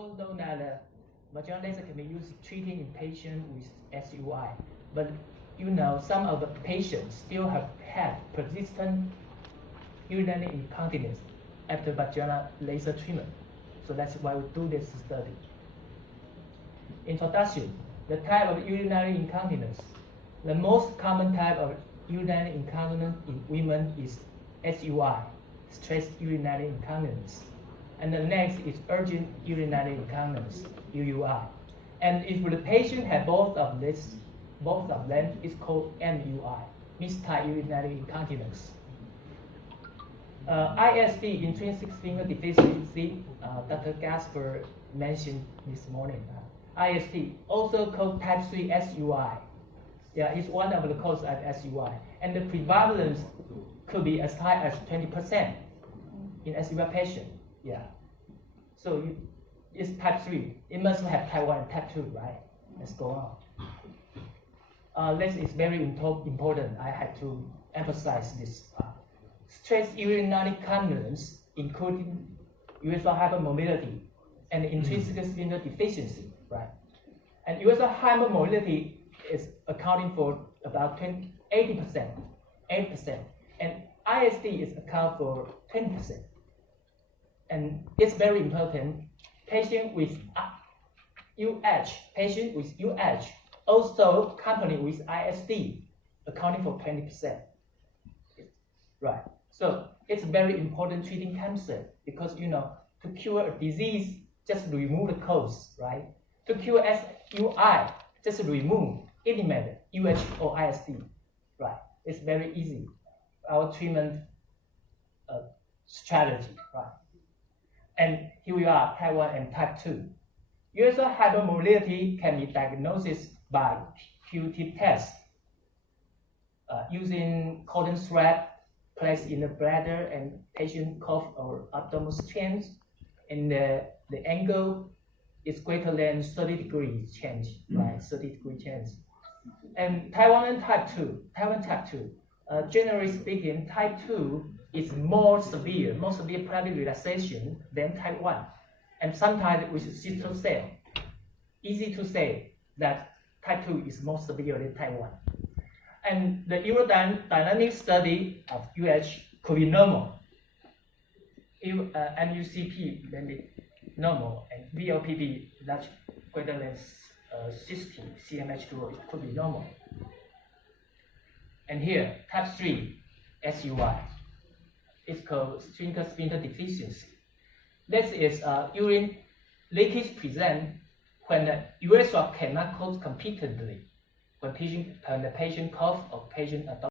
all know that vaginal laser can be used treating in patients with SUI, but some of the patients still have had persistent urinary incontinence after vaginal laser treatment. So that's why we do this study. Introduction: the type of urinary incontinence. The most common type of urinary incontinence in women is SUI, stress urinary incontinence. And the next is urgent urinary incontinence, UUI. And if the patient has both of them, it's called MUI, mixed-type urinary incontinence. ISD, intrinsic finger deficiency, Dr. Gasper mentioned this morning. ISD, also called type 3 SUI. Yeah, it's one of the causes of SUI. And the prevalence could be as high as 20% in SUI patients. Yeah. So it's type 3. It must have type 1 and type 2, right? Let's go on. This is very important. I had to emphasize this. Stress urinary incontinence, including universal hypermobility and intrinsic sphincter deficiency, right? And universal hypermobility is accounting for about 80%, and ISD is account for 20%. And it's very important. Patient with UH also accompany with ISD, accounting for 20%. Right. So it's very important treating cancer because to cure a disease, just remove the cause, right? To cure SUI, just eliminate UH or ISD, right? It's very easy. Our treatment strategy, right? And here we are, type 1 and type 2. Universal hypermobility can be diagnosed by Q-tip test using cotton swab placed in the bladder and patient cough or abdominal strains, and the angle is greater than 30 degrees change, right? 30 degree change. And type 1 and type 2. Generally speaking, type 2 is more severe pelvic relaxation than type 1, and sometimes with sister cell. Easy to say that type 2 is more severe than type 1. And the urodynamic study of UH could be normal. If MUCP may be normal, and VLPB that's greater than 60 cmH2O, it could be normal. And here, type 3 SUI. It's called sphincter deficiency. This is urine leakage present when the urethra cannot close completely, when the patient cough or patient